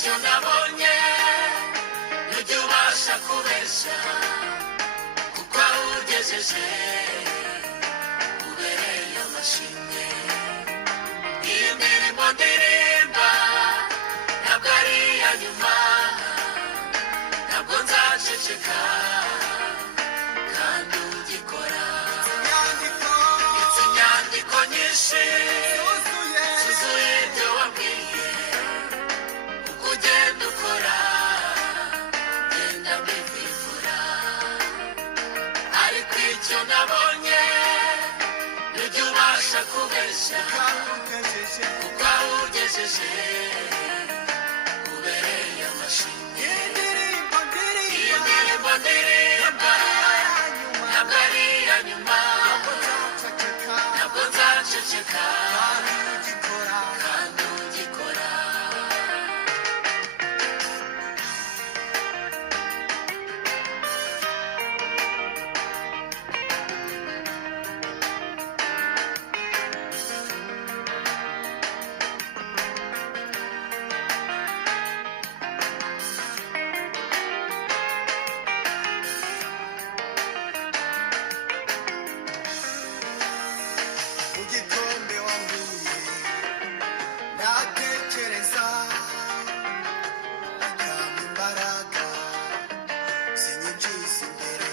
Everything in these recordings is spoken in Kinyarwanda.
icyo nabonye ntujya ubasha kubeshya kuko aho ugejeje ubereye amashimwe. Iyi ndirimbo ndirimba ntabwo ari iya nyuma, ntabwo nzaceceka kandi ugikora. Ndetse inyandiko nyinshi zuzuye ibyo wabwiye, uko ugenda ukora genda mbivivura. Ariko icyo nabonye ntujya ubasha kubeshya kuko aho ugejeje ubereye amashimwe. Iyi ndirimbo ndirimba ntabwo ari iya nyuma, ntabwo nzaceceka kandi ugikora. Mu gikombe wanguye ndatekereza, ukampa imbaraga zinyinjiza imbere,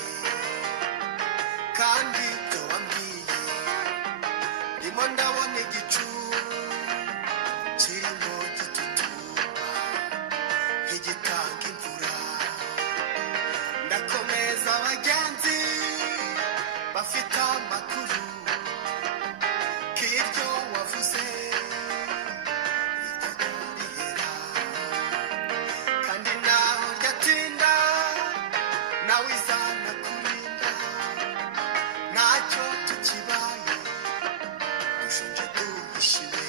kandi ibyo wambwiye ndimo ndabona igicu kirimo gitutumba nk'igitanga imvura. Ndakomeza abagenzi bafite amakuru k'ibyo wavuze ritajya rihera, kandi naho ryatinda nawe izana kurinda. Ntacyo tukibaye dushonje duhishiwe,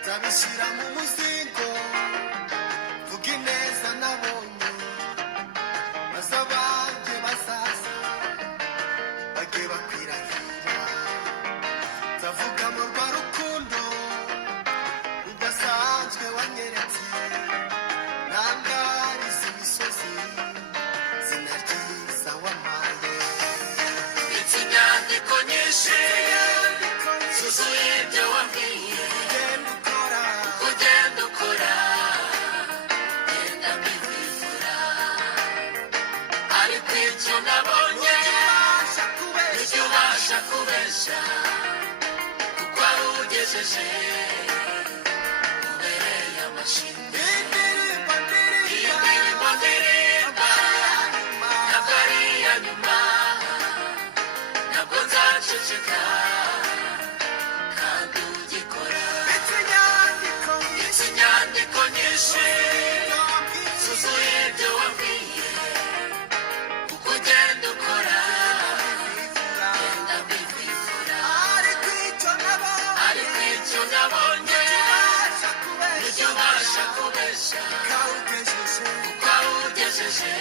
nzabishyira mu muzingo vuga ineza nabonye, maze abanjye bazaza bajye bakwirahira. Nzavuga mu rwa rukundo rudasanzwe wanyeretse, ntangariza imisozi zina ryiza wampaye. Ndetse inyandiko nyinshi zuzuye ibyo wabwiye, Genda ukora uko ugenda ukora genda mbivivura. Ariko icyo nabonye ubasha kubeshya ntujya ubasha kubeshya kuko aho ugejeje ubereye amashimwe. indirimbo Iyi ndirimba ndirimbo ndirimba ntabwo ari iya nyuma, ntabwo nzaceceka kandi ugikora. ndetse inyandiko Ndetse inyandiko nyinshi nyinshi zuzuye ibyo wabwiye, uko ugenda ukora genda mbivivura. ariko icyo Ariko icyo nabonye ubasha ntujya kubeshya ubasha kubeshya kawugejeje kuko aho ugejeje